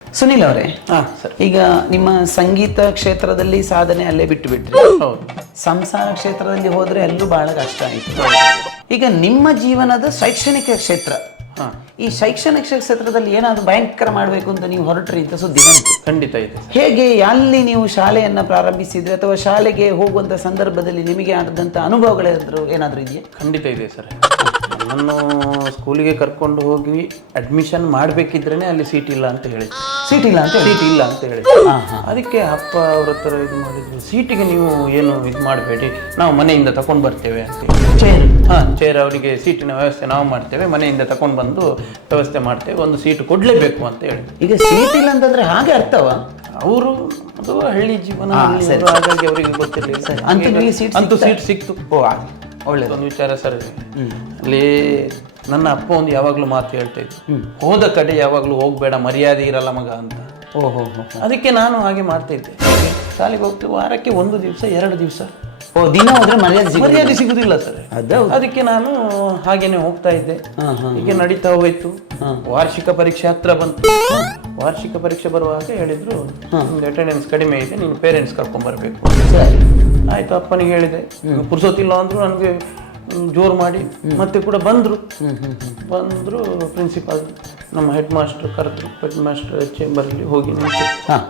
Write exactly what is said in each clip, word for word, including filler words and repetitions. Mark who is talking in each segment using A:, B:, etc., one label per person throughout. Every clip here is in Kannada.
A: ಸುನಿಲ್ ಅವರೇ,
B: ಹಾಂ ಸರ್.
A: ಈಗ ನಿಮ್ಮ ಸಂಗೀತ ಕ್ಷೇತ್ರದಲ್ಲಿ ಸಾಧನೆ ಅಲ್ಲೇ ಬಿಟ್ಟು ಬಿಟ್ರಿ.
B: ಹೌದು.
A: ಸಂಸಾರ ಕ್ಷೇತ್ರದಲ್ಲಿ ಹೋದ್ರೆ ಅಲ್ಲೂ ಬಹಳ ಕಷ್ಟ ಆಯಿತು. ಈಗ ನಿಮ್ಮ ಜೀವನದ ಶೈಕ್ಷಣಿಕ ಕ್ಷೇತ್ರ,
B: ಹಾಂ,
A: ಈ ಶೈಕ್ಷಣಿಕ ಕ್ಷೇತ್ರದಲ್ಲಿ ಏನಾದರೂ ಭಯಂಕರ ಮಾಡಬೇಕು ಅಂತ ನೀವು ಹೊರಟ್ರಿ ಅಂತ ಸುದ್ದಿ ಬಂತು.
B: ಖಂಡಿತ ಇದೆ.
A: ಹೇಗೆ, ಅಲ್ಲಿ ನೀವು ಶಾಲೆಯನ್ನು ಪ್ರಾರಂಭಿಸಿದ್ರೆ ಅಥವಾ ಶಾಲೆಗೆ ಹೋಗುವಂಥ ಸಂದರ್ಭದಲ್ಲಿ ನಿಮಗೆ ಆದಂಥ ಅನುಭವಗಳೇನಾದರೂ ಏನಾದರೂ ಇದೆಯಾ?
B: ಖಂಡಿತ ಇದೆ ಸರ್. ನನ್ನನ್ನು ಸ್ಕೂಲಿಗೆ ಕರ್ಕೊಂಡು ಹೋಗಿ ಅಡ್ಮಿಷನ್ ಮಾಡಬೇಕಿದ್ರೇ ಅಲ್ಲಿ ಸೀಟ್ ಇಲ್ಲ ಅಂತ ಹೇಳಿ,
A: ಸೀಟ್ ಇಲ್ಲ ಅಂತ
B: ಸೀಟ್ ಇಲ್ಲ ಅಂತ ಹೇಳಿ ಅದಕ್ಕೆ ಅಪ್ಪ ಅವ್ರ ಹತ್ರ ಇದು ಮಾಡಿದ್ರು, ಸೀಟಿಗೆ ನೀವು ಏನು ಇದು ಮಾಡಬೇಡಿ, ನಾವು ಮನೆಯಿಂದ ತಗೊಂಡು ಬರ್ತೇವೆ ಅಂತ.
A: ಚೇರ್,
B: ಹಾಂ, ಚೇರ್ ಅವರಿಗೆ ಸೀಟಿನ ವ್ಯವಸ್ಥೆ ನಾವು ಮಾಡ್ತೇವೆ, ಮನೆಯಿಂದ ತಗೊಂಡು ಬಂದು ವ್ಯವಸ್ಥೆ ಮಾಡ್ತೇವೆ, ಒಂದು ಸೀಟ್ ಕೊಡಲೇಬೇಕು ಅಂತ ಹೇಳಿ.
A: ಈಗ ಸೀಟ್ ಇಲ್ಲ ಅಂತಂದ್ರೆ ಹಾಗೆ ಅರ್ಥವ?
B: ಅವರು ಅದು ಹಳ್ಳಿ ಜೀವನ, ಹಾಗಾಗಿ ಅವರಿಗೆ ಗೊತ್ತಿರಲಿಲ್ಲ. ಅಂತೂ ಸೀಟ್ ಸಿಕ್ತು.
A: ಓ, ಒಳ್ಳೆದು
B: ಒಂದು ವಿಚಾರ ಸರ್. ಅಲ್ಲಿ ನನ್ನ ಅಪ್ಪ ಒಂದು ಯಾವಾಗಲೂ ಮಾತು ಹೇಳ್ತಾ ಇದ್ರು, ಹೋದ ಕಡೆ ಯಾವಾಗಲೂ ಹೋಗ್ಬೇಡ, ಮರ್ಯಾದೆ ಇರಲ್ಲ ಮಗ ಅಂತ.
A: ಓಹೋ,
B: ಅದಕ್ಕೆ ನಾನು ಹಾಗೆ ಮಾಡ್ತಾ ಇದ್ದೆ. ಶಾಲೆಗೆ ಹೋಗ್ತೀವಿ, ವಾರಕ್ಕೆ ಒಂದು ದಿವಸ ಎರಡು ದಿವಸ.
A: ಓ, ದಿನ ಹೋದ್ರೆ ಮರ್ಯಾದೆ
B: ಮರ್ಯಾದೆ ಸಿಗುದಿಲ್ಲ ಸರ್.
A: ಅದು
B: ಅದಕ್ಕೆ ನಾನು ಹಾಗೇನೆ ಹೋಗ್ತಾ ಇದ್ದೆ. ಹೀಗೆ ನಡೀತಾ ಹೋಯ್ತು. ವಾರ್ಷಿಕ ಪರೀಕ್ಷೆ ಹತ್ರ ಬಂತು. ವಾರ್ಷಿಕ ಪರೀಕ್ಷೆ ಬರುವಾಗ ಹೇಳಿದ್ರು, ನಿಮ್ದು ಅಟೆಂಡೆನ್ಸ್ ಕಡಿಮೆ ಇದೆ, ನೀನು ಪೇರೆಂಟ್ಸ್ ಕರ್ಕೊಂಡ್ ಬರ್ಬೇಕು. ಆಯ್ತು, ಅಪ್ಪನಿಗೆ ಹೇಳಿದೆ. ಪುರ್ಸೋತಿಲ್ಲ ಅಂದ್ರು ನನಗೆ ಜೋರು ಮಾಡಿ ಮತ್ತೆ ಕೂಡ ಬಂದರು ಬಂದರು ಪ್ರಿನ್ಸಿಪಾಲ್ ನಮ್ಮ ಹೆಡ್ ಮಾಸ್ಟರ್ ಕರೆದ್ರು. ಹೆಡ್ ಮಾಸ್ಟರ್ ಚೇಂಬರಲ್ಲಿ ಹೋಗಿ ನಿಂತು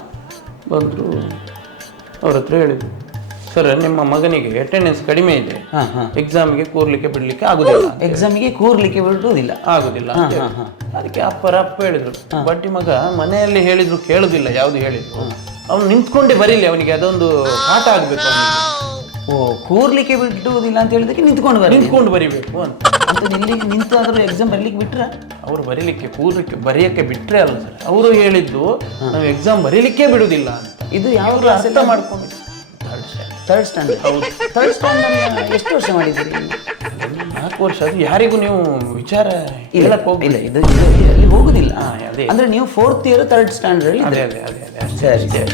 B: ಬಂದರು. ಅವ್ರ ಹತ್ರ ಹೇಳಿದ್ರು, ಸರ್ ನಿಮ್ಮ ಮಗನಿಗೆ ಅಟೆಂಡೆನ್ಸ್ ಕಡಿಮೆ ಇದೆ, ಎಕ್ಸಾಮ್ಗೆ ಕೂರ್ಲಿಕ್ಕೆ ಬಿಡ್ಲಿಕ್ಕೆ ಆಗುದಿಲ್ಲ.
A: ಎಕ್ಸಾಮಿಗೆ ಕೂರ್ಲಿಕ್ಕೆ ಬಿಡುವುದಿಲ್ಲ
B: ಆಗುದಿಲ್ಲ. ಅದಕ್ಕೆ ಅಪ್ಪರ ಅಪ್ಪ ಹೇಳಿದ್ರು, ಬಡ್ಡಿ ಮಗ ಮನೆಯಲ್ಲಿ ಹೇಳಿದ್ರು ಕೇಳುದಿಲ್ಲ, ಯಾವ್ದು ಹೇಳಿದ್ರು ಅವ್ನು ನಿಂತ್ಕೊಂಡೇ ಬರೀಲಿ, ಅವನಿಗೆ ಅದೊಂದು ಪಾಠ ಆಗ್ಬೇಕು ಅವನಿಗೆ.
A: ಓ, ಕೂರ್ಲಿಕ್ಕೆ ಬಿಡುವುದಿಲ್ಲ ಅಂತ ಹೇಳಿದಕ್ಕೆ ನಿಂತ್ಕೊಂಡು ಬರ
B: ನಿಂತ್ಕೊಂಡು ಬರಿಬೇಕು ಅಂತ.
A: ಅಂತ ನಿಲ್ಲಿಗೆ ನಿಂತು ಆದ್ರೂ ಎಕ್ಸಾಮ್ ಬರ್ಲಿಕ್ಕೆ ಬಿಟ್ರ?
B: ಅವ್ರು ಬರೀಲಿಕ್ಕೆ ಕೂರ್ಲಿಕ್ಕೆ ಬರೆಯಕ್ಕೆ ಬಿಟ್ರೆ ಅಲ್ಲ ಸರ್, ಅವರು ಹೇಳಿದ್ದು ನಾವು ಎಕ್ಸಾಮ್ ಬರೀಲಿಕ್ಕೆ ಬಿಡುದಿಲ್ಲ ಅಂತ.
A: ಇದು ಯಾವ ಕ್ಲಾಸ್
B: ಅರ್ಥ ಮಾಡ್ಕೊಂಡು
A: ಥರ್ಡ್ ಸ್ಟ್ಯಾಂಡರ್ಡ್. ಹೌದು, ಥರ್ಡ್ ಸ್ಟ್ಯಾಂಡರ್ಡ್ ಎಷ್ಟು ವರ್ಷ ಮಾಡಿದ್ದೀರಿ?
B: ನಾಲ್ಕು ವರ್ಷ. ಅದು ಯಾರಿಗೂ ನೀವು ವಿಚಾರ ಹೇಳಕ್ ಹೋಗಿಲ್ಲ,
A: ಇದು ಅಲ್ಲಿ ಹೋಗುದಿಲ್ಲ.
B: ಅದೇ
A: ಅಂದ್ರೆ ನೀವು ಫೋರ್ತ್ ಇಯರ್ ಥರ್ಡ್ ಸ್ಟ್ಯಾಂಡರ್ಡ್.
B: ಅದೇ ಅದೇ ಅದೇ ಅದೇ
A: ಸರಿ ಸರಿ.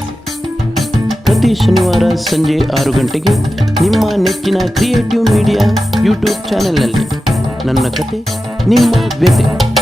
C: ಪ್ರತಿ ಶನಿವಾರ ಸಂಜೆ ಆರು ಗಂಟೆಗೆ ನಿಮ್ಮ ನೆಚ್ಚಿನ ಕ್ರಿಯೇಟಿವ್ ಮೀಡಿಯಾ ಯೂಟ್ಯೂಬ್ ಚಾನೆಲ್ನಲ್ಲಿ ನನ್ನ ಕತೆ ನಿಮ್ಮ ವ್ಯತೆ.